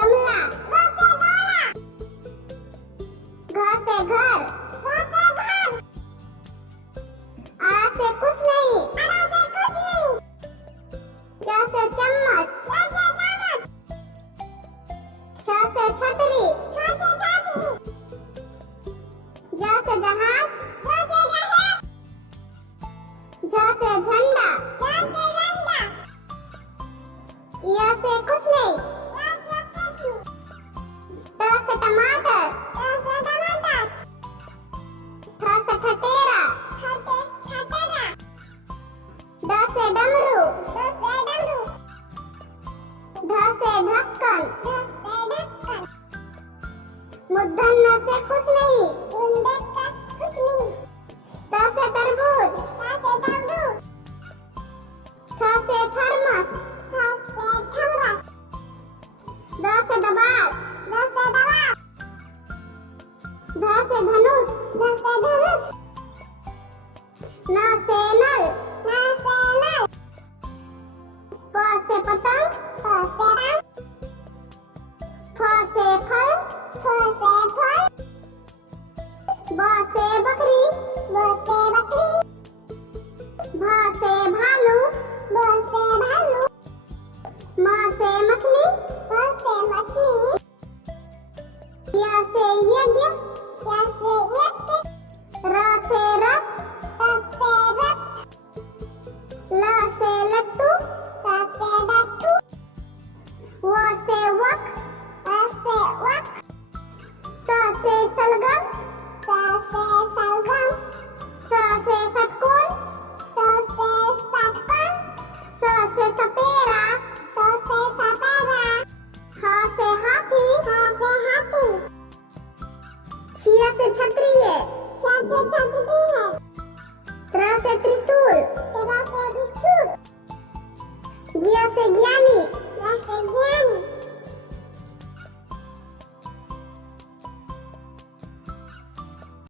गमला, घ से घर, आ से कुछ नहीं, च से चम्मच, छ से छतरी, ज से जहाज, झ से झंडा, य से कुछ नहीं, त से टमाटर, थ से ठठेरा, ड से डमरू, ढ से ढक्कन, मूर्धन्य से कुछ नहीं, त से तरबूज, थ से थर्मस, द से दबाव, ध से धनुष, न से नल, प से पतंग, फ से फल, ब से बकरी, भ से भालू, म से मछली, य से यज्ञ, र से रथ, ल से लट्टू, व से वक, स से सलगम, स से षटकोण, स से सपेरा, ह से हाथी, छिया से क्षत्रिय, त्र से त्रिशूल, ज्ञ से ज्ञानी,